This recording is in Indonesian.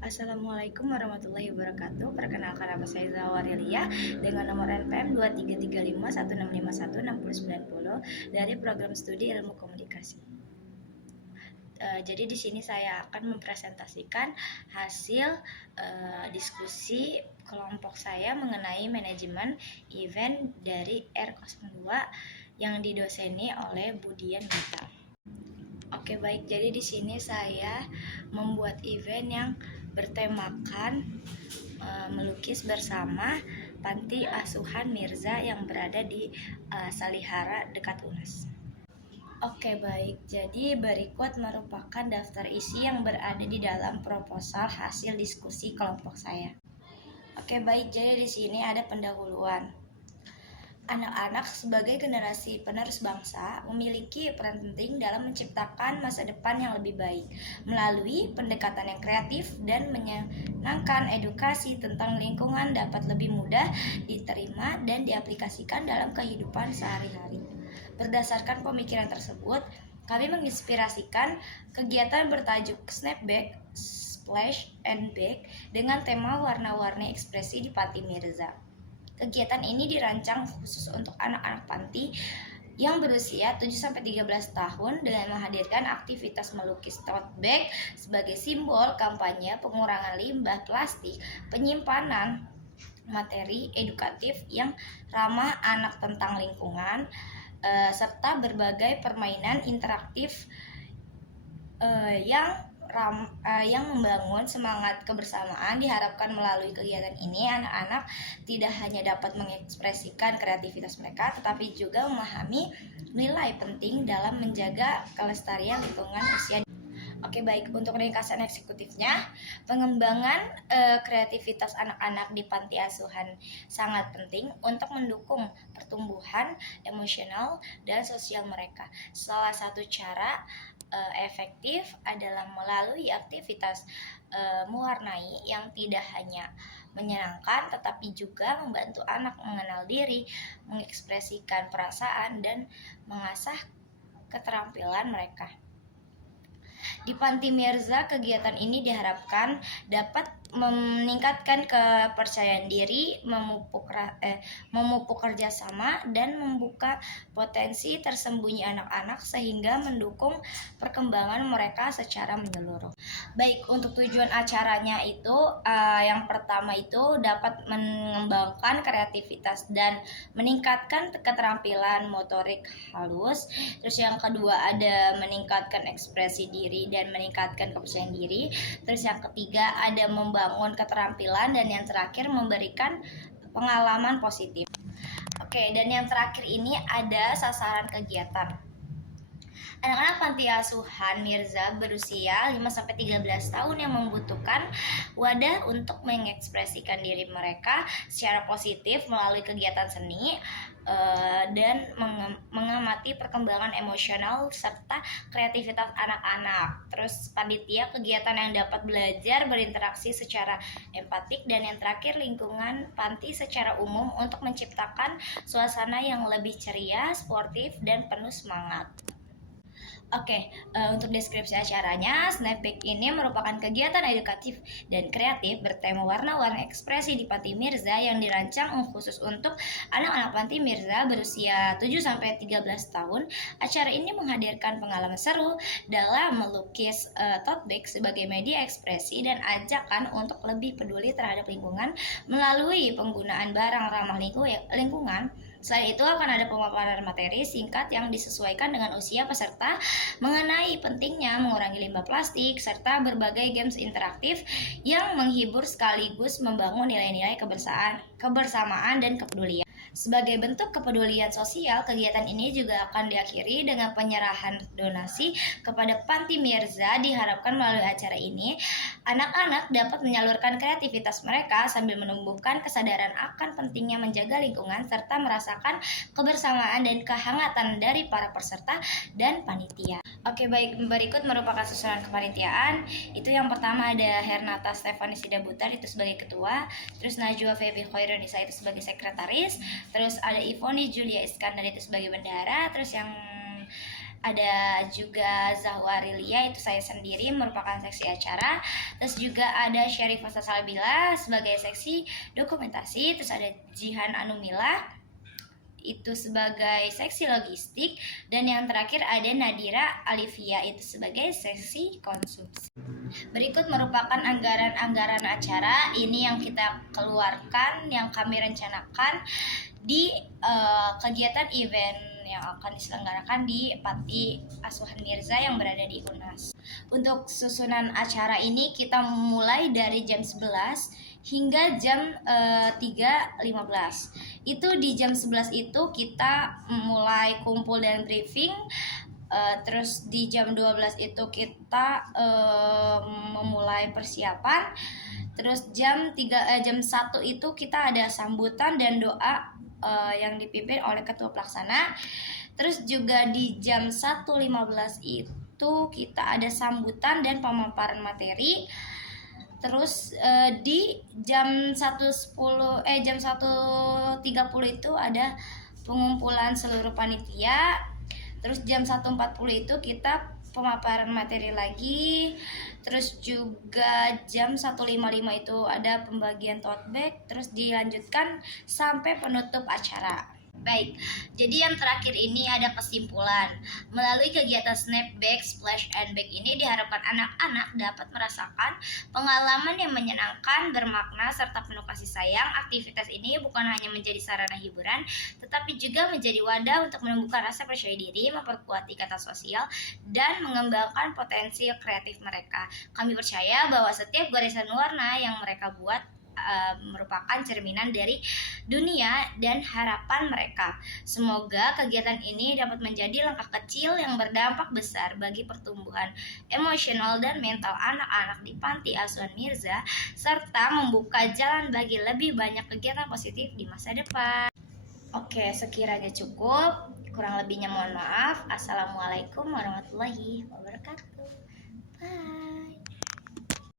Assalamualaikum warahmatullahi wabarakatuh. Perkenalkan, nama saya Zawarilia dengan nomor NPM 233516516090 dari program studi Ilmu Komunikasi. Jadi di sini saya akan mempresentasikan hasil diskusi kelompok saya mengenai manajemen event dari R02 yang didoseni oleh Budian Gita. Oke, baik. Jadi di sini saya membuat event yang bertemakan melukis bersama Panti Asuhan Mirza yang berada di Salihara dekat UNAS. Oke, baik. Jadi berikut merupakan daftar isi yang berada di dalam proposal hasil diskusi kelompok saya. Oke, baik. Jadi di sini ada pendahuluan. Anak-anak sebagai generasi penerus bangsa memiliki peran penting dalam menciptakan masa depan yang lebih baik melalui pendekatan yang kreatif dan menyenangkan. Edukasi tentang lingkungan dapat lebih mudah diterima dan diaplikasikan dalam kehidupan sehari-hari. Berdasarkan pemikiran tersebut, kami menginspirasikan kegiatan bertajuk Snapback, Splash and Bake dengan tema warna-warni ekspresi di Panti Mirza. Kegiatan ini dirancang khusus untuk anak-anak panti yang berusia 7-13 tahun dengan menghadirkan aktivitas melukis tote bag sebagai simbol kampanye pengurangan limbah plastik, penyimpanan materi edukatif yang ramah anak tentang lingkungan, serta berbagai permainan interaktif yang membangun semangat kebersamaan. Diharapkan melalui kegiatan ini anak-anak tidak hanya dapat mengekspresikan kreativitas mereka, tetapi juga memahami nilai penting dalam menjaga kelestarian lingkungan usia. Oke, baik. Untuk ringkasan eksekutifnya, pengembangan kreativitas anak-anak di panti asuhan sangat penting untuk mendukung pertumbuhan emosional dan sosial mereka. Salah satu cara efektif adalah melalui aktivitas mewarnai yang tidak hanya menyenangkan tetapi juga membantu anak mengenal diri, mengekspresikan perasaan, dan mengasah keterampilan mereka. Di Panti Mirza, kegiatan ini diharapkan dapat meningkatkan kepercayaan diri, memupuk kerjasama, dan membuka potensi tersembunyi anak-anak sehingga mendukung perkembangan mereka secara menyeluruh. Baik, untuk tujuan acaranya itu yang pertama itu dapat mengembangkan kreativitas dan meningkatkan keterampilan motorik halus. Terus yang kedua ada meningkatkan ekspresi diri dan meningkatkan kepercayaan diri. Terus yang ketiga ada membangun keterampilan, dan yang terakhir memberikan pengalaman positif. Oke, dan yang terakhir ini ada sasaran kegiatan. Anak-anak panti asuhan Mirza berusia 5-13 tahun yang membutuhkan wadah untuk mengekspresikan diri mereka secara positif melalui kegiatan seni dan mengamati perkembangan emosional serta kreativitas anak-anak. Terus panitia kegiatan yang dapat belajar berinteraksi secara empatik, dan yang terakhir lingkungan panti secara umum untuk menciptakan suasana yang lebih ceria, sportif, dan penuh semangat. Oke, untuk deskripsi acaranya, Snapback ini merupakan kegiatan edukatif dan kreatif bertema warna-warni ekspresi di Panti Mirza yang dirancang khusus untuk anak-anak Panti Mirza berusia 7-13 tahun. Acara ini menghadirkan pengalaman seru dalam melukis tote bag sebagai media ekspresi dan ajakan untuk lebih peduli terhadap lingkungan melalui penggunaan barang ramah lingkungan. Selain itu akan ada pemaparan materi singkat yang disesuaikan dengan usia peserta mengenai pentingnya mengurangi limbah plastik, serta berbagai games interaktif yang menghibur sekaligus membangun nilai-nilai kebersamaan dan kepedulian. Sebagai bentuk kepedulian sosial, kegiatan ini juga akan diakhiri dengan penyerahan donasi kepada Panti Mirza. Diharapkan melalui acara ini, anak-anak dapat menyalurkan kreativitas mereka sambil menumbuhkan kesadaran akan pentingnya menjaga lingkungan serta merasakan kebersamaan dan kehangatan dari para peserta dan panitia. Oke, baik. Berikut merupakan susunan kepanitiaan. Itu yang pertama ada Hernata Stefani Sidabutar itu sebagai ketua, terus Najwa Febi Khaironisa itu sebagai sekretaris, terus ada Ivoni Julia Iskandar itu sebagai bendahara, terus yang Ada juga Zahwa Rilia, itu saya sendiri merupakan seksi acara. Terus juga ada Syarifah Salbila sebagai seksi dokumentasi. Terus ada Jihan Anumila itu sebagai seksi logistik, dan yang terakhir ada Nadira Alivia itu sebagai seksi konsumsi. Berikut merupakan anggaran-anggaran acara ini yang kita keluarkan, yang kami rencanakan di kegiatan event yang akan diselenggarakan di Panti Asuhan Mirza yang berada di UNAS. Untuk susunan acara ini kita mulai dari jam 11 hingga jam 3.15. Itu di jam 11 itu kita mulai kumpul dan briefing. Terus di jam 12 itu kita memulai persiapan. Terus jam 1 itu kita ada sambutan dan doa yang dipimpin oleh ketua pelaksana. Terus juga di jam 1.15 itu kita ada sambutan dan pemaparan materi. Terus di jam 1.30 itu ada pengumpulan seluruh panitia. Terus jam 1.40 itu kita pemaparan materi lagi. Terus juga jam 1.55 itu ada pembagian tote bag. Terus dilanjutkan sampai penutup acara. Baik, jadi yang terakhir ini ada kesimpulan. Melalui kegiatan Snapback, Splash and Bag ini diharapkan anak-anak dapat merasakan pengalaman yang menyenangkan, bermakna, serta penuh kasih sayang. Aktivitas ini bukan hanya menjadi sarana hiburan, tetapi juga menjadi wadah untuk menumbuhkan rasa percaya diri, memperkuat ikatan sosial, dan mengembangkan potensi kreatif mereka. Kami percaya bahwa setiap garisan warna yang mereka buat merupakan cerminan dari dunia dan harapan mereka. Semoga kegiatan ini dapat menjadi langkah kecil yang berdampak besar bagi pertumbuhan emosional dan mental anak-anak di Panti Asuhan Mirza, serta membuka jalan bagi lebih banyak kegiatan positif di masa depan. Oke, sekiranya cukup. Kurang lebihnya mohon maaf. Assalamualaikum warahmatullahi wabarakatuh. Bye.